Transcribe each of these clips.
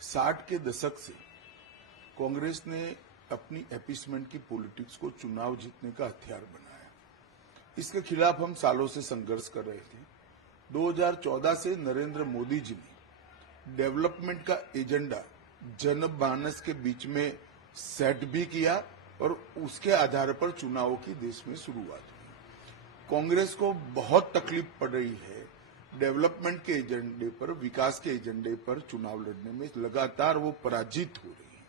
60 के दशक से कांग्रेस ने अपनी अपीसमेंट की पॉलिटिक्स को चुनाव जीतने का हथियार बनाया। इसके खिलाफ हम सालों से संघर्ष कर रहे थे। 2014 से नरेंद्र मोदी जी ने डेवलपमेंट का एजेंडा जनमानस के बीच में सेट भी किया और उसके आधार पर चुनावों की देश में शुरुआत हुई। कांग्रेस को बहुत तकलीफ पड़ रही है डेवलपमेंट के एजेंडे पर, विकास के एजेंडे पर चुनाव लड़ने में। लगातार वो पराजित हो रही है।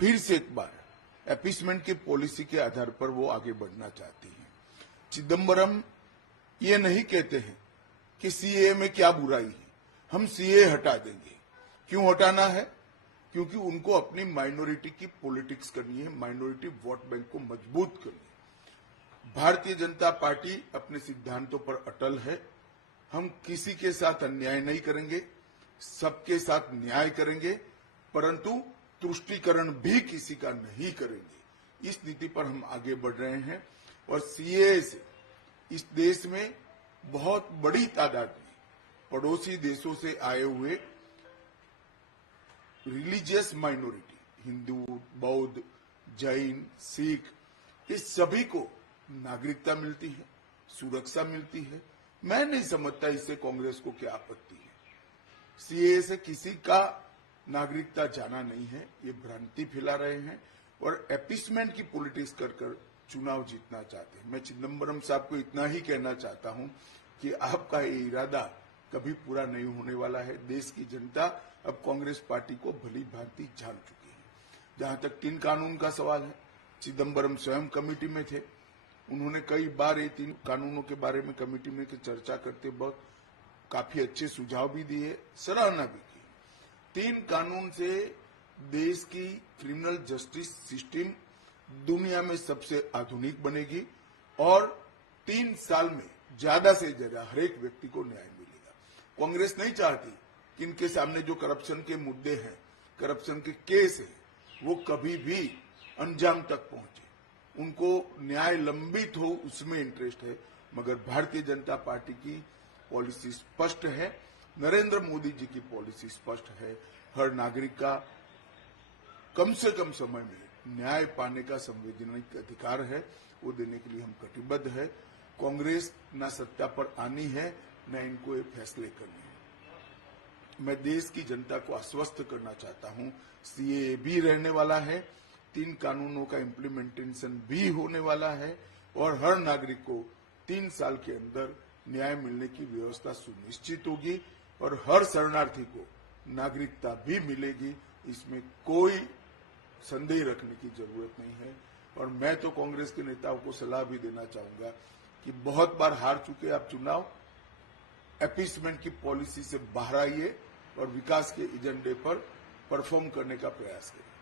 फिर से एक बार अपीसमेंट की पॉलिसी के आधार पर वो आगे बढ़ना चाहती है। चिदम्बरम ये नहीं कहते हैं कि सीए में क्या बुराई है, हम सीए हटा देंगे। क्यों हटाना है? क्योंकि उनको अपनी माइनॉरिटी की पॉलिटिक्स करनी है, माइनॉरिटी वोट बैंक को मजबूत करनी है। भारतीय जनता पार्टी अपने सिद्धांतों पर अटल है। हम किसी के साथ अन्याय नहीं करेंगे, सबके साथ न्याय करेंगे, परंतु तुष्टीकरण भी किसी का नहीं करेंगे। इस नीति पर हम आगे बढ़ रहे हैं और सीए से इस देश में बहुत बड़ी तादाद में पड़ोसी देशों से आए हुए रिलीजियस माइनॉरिटी, हिंदू, बौद्ध, जैन, सिख, इस सभी को नागरिकता मिलती है, सुरक्षा मिलती है। मैं नहीं समझता इससे कांग्रेस को क्या आपत्ति है। सीए से किसी का नागरिकता जाना नहीं है, ये भ्रांति फैला रहे हैं और अपीसमेंट की पॉलिटिक्स कर चुनाव जीतना चाहते हैं। मैं चिदम्बरम साहब को इतना ही कहना चाहता हूं कि आपका ये इरादा कभी पूरा नहीं होने वाला है। देश की जनता अब कांग्रेस पार्टी को भली भांति जान चुकी है। जहां तक 3 कानून का सवाल है, चिदम्बरम स्वयं कमेटी में थे। उन्होंने कई बार ये 3 कानूनों के बारे में कमेटी में चर्चा करते वक्त काफी अच्छे सुझाव भी दिए, सराहना भी की। 3 कानून से देश की क्रिमिनल जस्टिस सिस्टम दुनिया में सबसे आधुनिक बनेगी और 3 साल में ज्यादा से ज्यादा हर एक व्यक्ति को न्याय मिलेगा। कांग्रेस नहीं चाहती कि इनके सामने जो करप्शन के मुद्दे हैं, करप्शन के केस हैं, वो कभी भी अंजाम तक पहुंचे। उनको न्याय लंबित हो, उसमें इंटरेस्ट है। मगर भारतीय जनता पार्टी की पॉलिसी स्पष्ट है, नरेंद्र मोदी जी की पॉलिसी स्पष्ट है। हर नागरिक का कम से कम समय में न्याय पाने का संवैधानिक अधिकार है, वो देने के लिए हम कटिबद्ध है। कांग्रेस न सत्ता पर आनी है, न इनको ये फैसले करने हैं। मैं देश की जनता को आश्वस्त करना चाहता हूं, सीए भी रहने वाला है, 3 कानूनों का इम्प्लीमेंटेशन भी होने वाला है और हर नागरिक को 3 साल के अंदर न्याय मिलने की व्यवस्था सुनिश्चित होगी और हर शरणार्थी को नागरिकता भी मिलेगी। इसमें कोई संदेह रखने की जरूरत नहीं है। और मैं तो कांग्रेस के नेताओं को सलाह भी देना चाहूंगा कि बहुत बार हार चुके आप चुनाव, अपीसमेंट की पॉलिसी से बाहर आइए और विकास के एजेंडे पर परफॉर्म करने का प्रयास करिए।